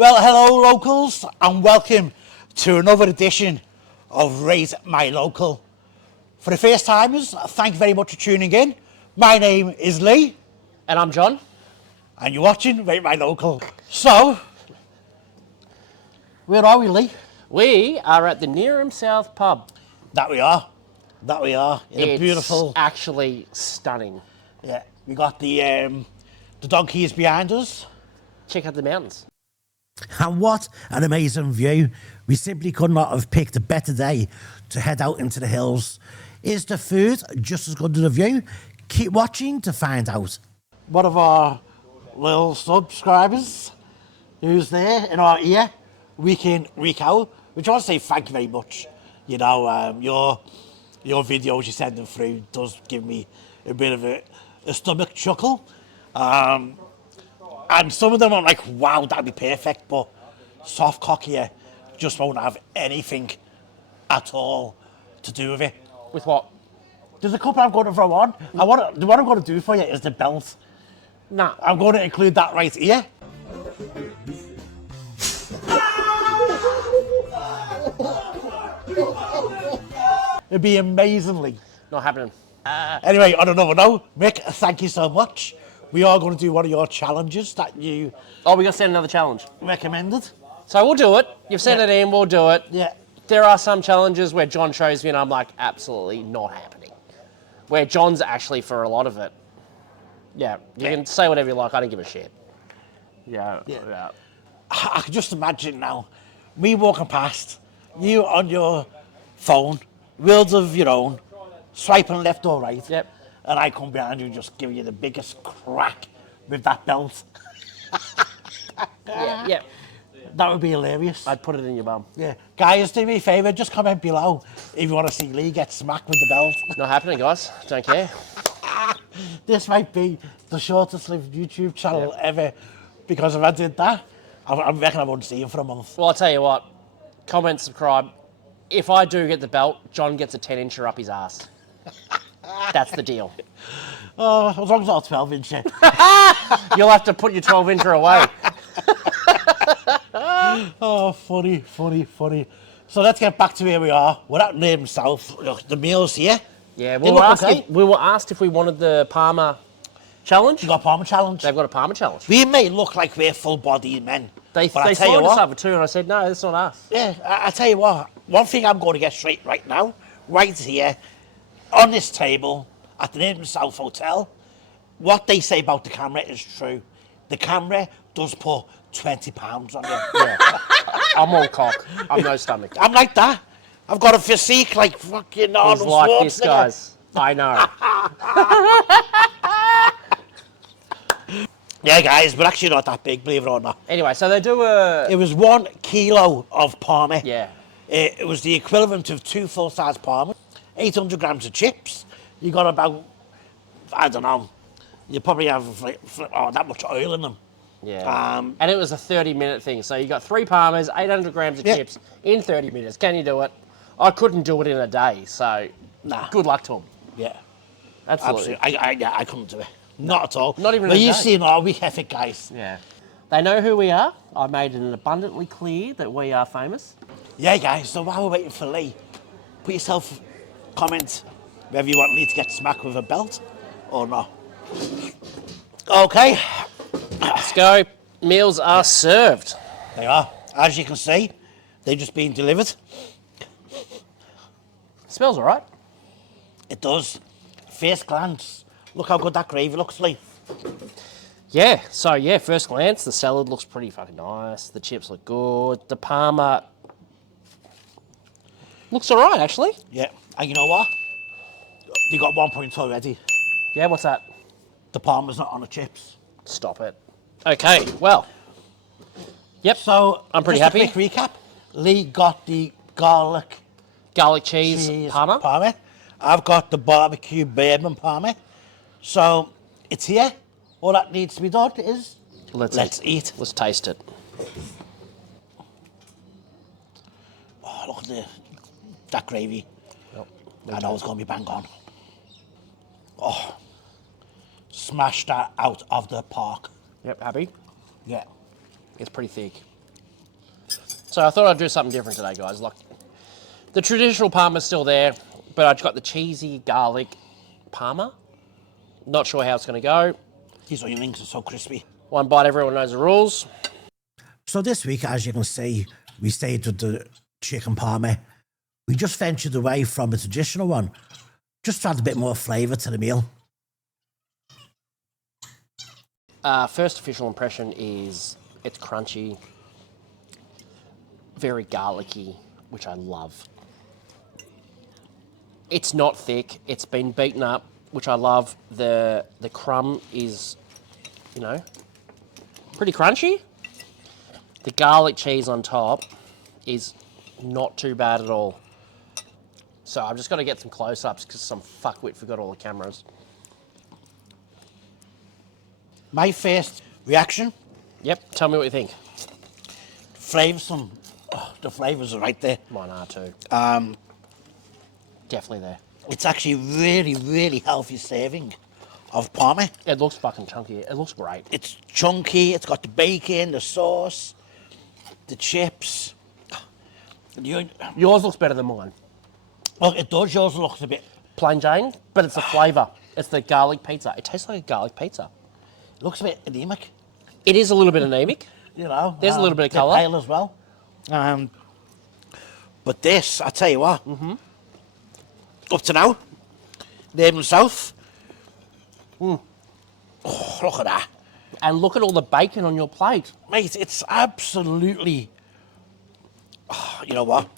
Well, hello locals and welcome to another edition of Rate My Local. For the first timers, thank you very much for tuning in. My name is Lee. And I'm John. And you're watching Rate My Local. So, where are we, Lee? We are at the Neerim South pub. That we are. In a It's beautiful... actually stunning. Yeah, we got the donkeys behind us. Check out the mountains. And what an amazing view. We simply could not have picked a better day to head out into the hills. Is the food just as good as the view? Keep watching to find out. One of our little subscribers who's there in our ear, week in, week out, which I want to say thank you very much. You know, your videos you send them through does give me a bit of a stomach chuckle. And some of them I'm like, wow, that'd be perfect, but soft cock here just won't have anything at all to do with it. With what? There's a couple I'm going to throw on. What I'm going to do for you is the belt. Nah. I'm going to include that right here. It'd be amazingly. Not happening. Anyway, on another note, Mick, thank you so much. We are going to do one of your challenges that you... Oh, we got to send another challenge. ...recommended. So we'll do it. You've sent it in, we'll do it. Yeah. There are some challenges where John shows me and I'm like, absolutely not happening. Where John's actually for a lot of it. Yeah, you can say whatever you like, I don't give a shit. Yeah. I can just imagine now, me walking past, you on your phone, wheels of your own, swiping left or right. Yep. And I come behind you and just give you the biggest crack with that belt. Yeah. That would be hilarious. I'd put it in your bum. Yeah. Guys, do me a favour, just comment below if you want to see Lee get smacked with the belt. Not happening, guys. Don't care. This might be the shortest lived YouTube channel ever, because if I did that, I reckon I wouldn't see him for a month. Well, I'll tell you what. Comment, subscribe. If I do get the belt, John gets a 10-incher up his ass. That's the deal. As long as I'm 12 inch. You'll have to put your 12-incher away. Oh, funny. So let's get back to where we are. We're at Neerim South. Look, the meal's here. Yeah, we were asked if we wanted the Parma challenge. You got a Parma challenge? They've got a Parma challenge. We may look like we're full-bodied men. They signed us up for two, and I said, no, that's not us. Yeah, I tell you what, one thing I'm going to get straight right now, right here, on this table at the Neerim South Hotel, what they say about the camera is true. The camera does put 20 pounds on you. Yeah. I'm all cock. I'm no stomach. I'm like that. I've got a physique like fucking Arnold Schwarzenegger. He's like this, guys. I know. Yeah, guys, we're actually not that big, believe it or not. Anyway, so they do a... It was 1 kilo of Parma. Yeah. It was the equivalent of 2 full-size Parma, 800 grams of chips. You got about, I don't know, you probably have that much oil in them. Yeah. And it was a 30-minute thing. So you got 3 Parmas, 800 grams of chips in 30 minutes. Can you do it? I couldn't do it in a day, so good luck to them. Yeah. Absolutely. I couldn't do it. Not at all. Not even But a day. you've seen our week ethic, guys. Yeah. They know who we are. I made it abundantly clear that we are famous. Yeah, guys, so while we're waiting for Lee, put yourself, comment whether you want Lee to get smacked with a belt or not. Okay. Let's go. Meals are served. They are. As you can see, they've just been delivered. Smells all right. It does. First glance, look how good that gravy looks, Lee. Yeah, so yeah, first glance, the salad looks pretty fucking nice. The chips look good. The Parma looks all right, actually. Yeah, and you know what? They got 1 point already. Yeah, what's that? The Parma's not on the chips. Stop it. Okay, well. Yep, So, I'm pretty happy. Just a quick recap. Lee got the garlic cheese Parma. I've got the barbecue bourbon Parma. So, it's here. All that needs to be done is let's eat. Let's taste it. Oh, look at that gravy. Yep. I know it's going to be bang on. Oh, smash that out of the park. Yep, happy? Yeah. It's pretty thick. So I thought I'd do something different today, guys. Like, the traditional parma's still there, but I've got the cheesy garlic parma. Not sure how it's going to go. These onion rings are so crispy. One bite, everyone knows the rules. So this week, as you can see, we stayed with the chicken parma. We just ventured away from the traditional one, just to add a bit more flavour to the meal. First official impression is it's crunchy, very garlicky, which I love. It's not thick. It's been beaten up, which I love. The crumb is, you know, pretty crunchy. The garlic cheese on top is not too bad at all. So I've just got to get some close-ups because some fuckwit forgot all the cameras. My first reaction, Yep, tell me what you think. the flavours are right there. Mine are too. Definitely there. It's actually really, really healthy serving of parma. It looks fucking chunky. It looks great. It's chunky, it's got the bacon, the sauce, the chips. Yours looks better than mine. Look, it does, yours looks a bit... Plain Jane, but it's the flavour. It's the garlic pizza. It tastes like a garlic pizza. It looks a bit anemic, It is a little bit anemic. you know. There's a little bit of they're colour. pale as well. But this, I tell you what, up to now, Neerim South. Oh, look at that. And look at all the bacon on your plate. Mate, it's absolutely... you know what?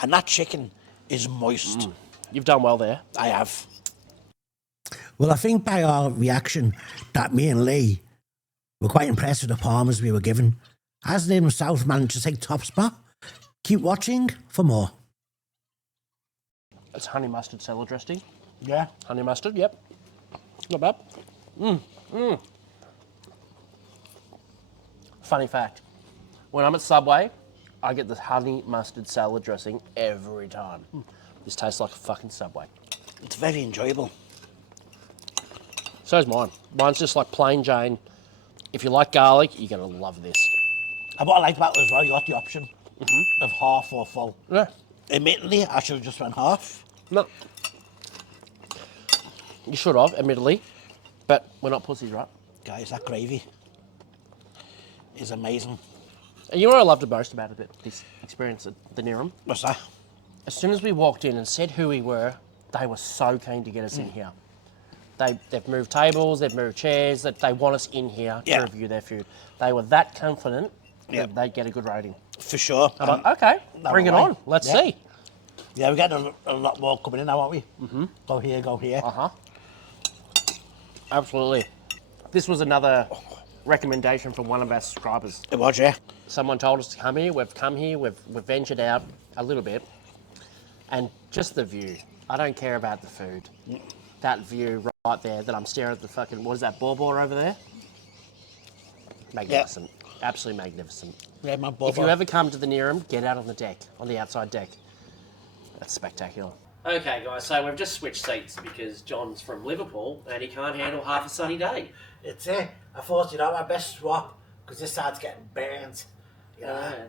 And that chicken is moist. You've done well there. I have. Well, I think by our reaction that me and Lee were quite impressed with the parmas we were given. As Neerim South managed to take top spot, keep watching for more. It's honey mustard salad dressing. Yeah. Honey mustard, yep. Not bad. Funny fact. When I'm at Subway, I get the honey mustard salad dressing every time. This tastes like a fucking Subway. It's very enjoyable. So's mine. Mine's just like plain Jane. If you like garlic, you're going to love this. And what I liked about it as well, you got the option of half or full. Yeah. Admittedly, I should have just went half. No. You should have, admittedly. But we're not pussies, right? Guys, that gravy is amazing. And you know what I loved the most about this experience at the Neerim? What's that? As soon as we walked in and said who we were, they were so keen to get us in here. They've moved tables, they've moved chairs, that they want us in here to review their food. They were that confident that they'd get a good rating. For sure. I'm like, okay, bring it on. Let's see. Yeah, we're getting a lot more coming in now, aren't we? Go here, go here. Absolutely. This was another recommendation from one of our subscribers. It was, yeah. Someone told us to come here. We've come here. We've ventured out a little bit, and just the view. I don't care about the food. That view right there. That I'm staring at the fucking. What is that bauble over there? Magnificent. Absolutely magnificent. Yeah, my bauble. If you ever come to the Neerim, get out on the deck, on the outside deck. That's spectacular. Okay, guys. So we've just switched seats because John's from Liverpool and he can't handle half a sunny day. It's it. I thought, you know, I best swap because this side's getting burnt.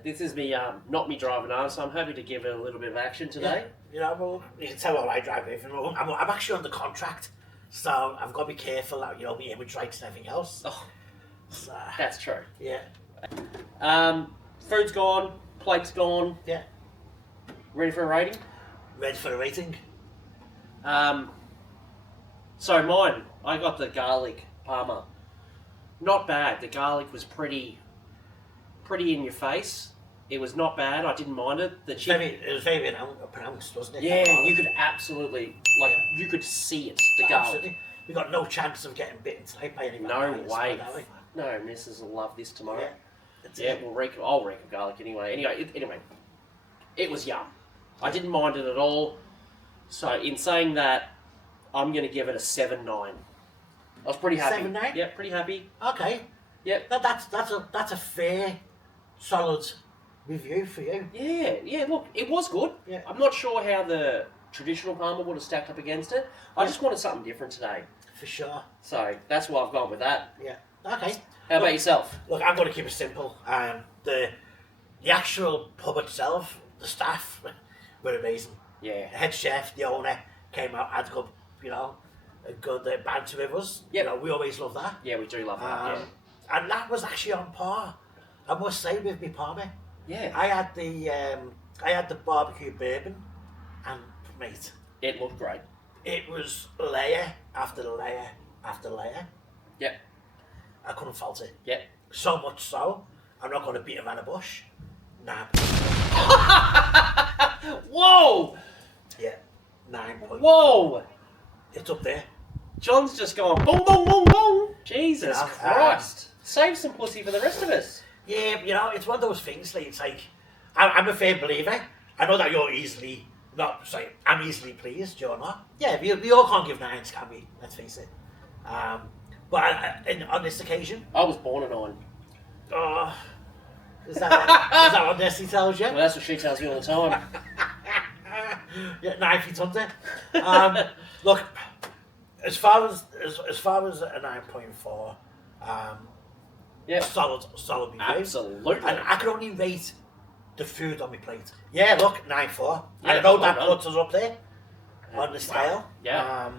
This is me, not me driving home, so I'm happy to give it a little bit of action today. Yeah. You know, well, you can tell what I drive with. I'm actually under contract, so I've got to be careful, you know, my image rights and everything else. Oh, so, that's true. Yeah. Food's gone, plate's gone. Yeah. Ready for a rating? Ready for a rating? So mine, I got the garlic parma. Not bad. The garlic was pretty in your face. It was not bad. I didn't mind it. The chicken. It was very pronounced, wasn't it? Yeah, you could absolutely you could see it. The garlic. Absolutely. We got no chance of getting bitten tonight by any No way. No, Mrs. will love this tomorrow. Yeah, I'll reek of garlic anyway. Anyway, it was yum. I didn't mind it at all. So in saying that, I'm going to give it a 7.9. I was pretty happy. 7.9? Yeah, pretty happy. Okay. Yeah. That's a fair, solid review for you. Yeah. Look, it was good. Yeah. I'm not sure how the traditional Parma would have stacked up against it. I just wanted something different today. For sure. So that's why I've gone with that. Yeah. Okay. How about yourself? Look, I'm going to keep it simple. The the actual pub itself, the staff were amazing. Yeah. The head chef, the owner, came out, had good, a good banter with us. Yep. We always love that. Yeah, we do love that. And that was actually on par, I must say, with me Parma. Yeah. I had the barbecue bourbon, and mate, It looked great. it was layer after layer after layer. Yep. I couldn't fault it. Yep. So much so, I'm not going to beat around a bush. Nah. Whoa! Yeah. 9 points. Whoa! It's up there. John's just gone boom, boom, boom, boom. Jesus Yeah, Christ. Save some pussy for the rest of us. Yeah, it's one of those things. Like, it's like, I'm a firm believer. I know that you're I'm easily pleased. You're not. Yeah, we all can't give 9s, can we? Let's face it. But on this occasion, I was born a 9. oh, is that what Nessie tells you? Well, that's what she tells me all the time. Yeah, 9 feet under. Look, as far as a 9.4, Yeah. solid behaviour. Absolutely. And I can only rate the food on my plate. Yeah, look, 9.4. Yeah, I know well that done. puts us up there on the scale. Yeah.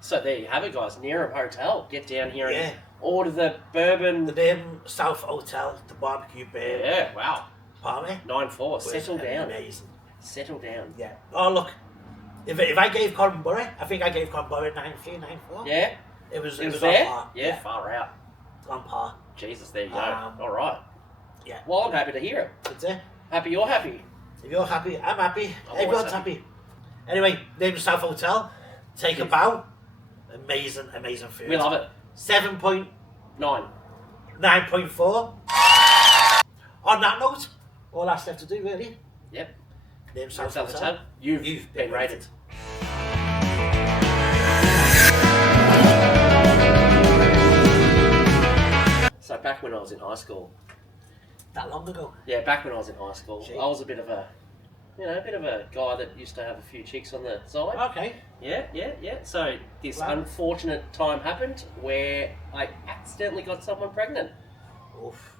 So there you have it, guys. Neerim Hotel. Get down here Yeah. and order the bourbon. The Neerim South Hotel, the barbecue beer, Yeah, wow. Parma. 9-4. was Settle down. Amazing. Settle down. Yeah. Oh, look, if I gave Cornbury, I think I gave Cornbury 9.3, 9.4. Yeah? It was It was on there? par. Yeah, far out. On par. Jesus, there you go. Um, All right. Yeah. Well, I'm happy to hear it. That's it. Happy you're happy. If you're happy, I'm happy. I'm Everyone's always happy. Anyway, Neerim South Hotel. Take a bow. Amazing, amazing food. We love it. 7.9.4. 9. On that note, all that's left to do really. Yep. Neerim South South Hotel. Hotel. You've been rated. So back when I was in high school, That long ago. yeah, back when I was in high school, Gee. I was a bit of a guy that used to have a few chicks on the side. Okay. Yeah. So this Wow. unfortunate time happened where I accidentally got someone pregnant. Oof.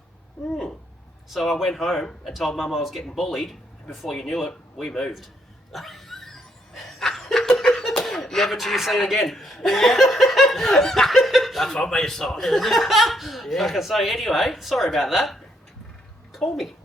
So I went home and told Mum I was getting bullied. Before you knew it, we moved. Never to be seen again. Yeah. That's what made it started, isn't it? Like I say, anyway, sorry about that. Call me.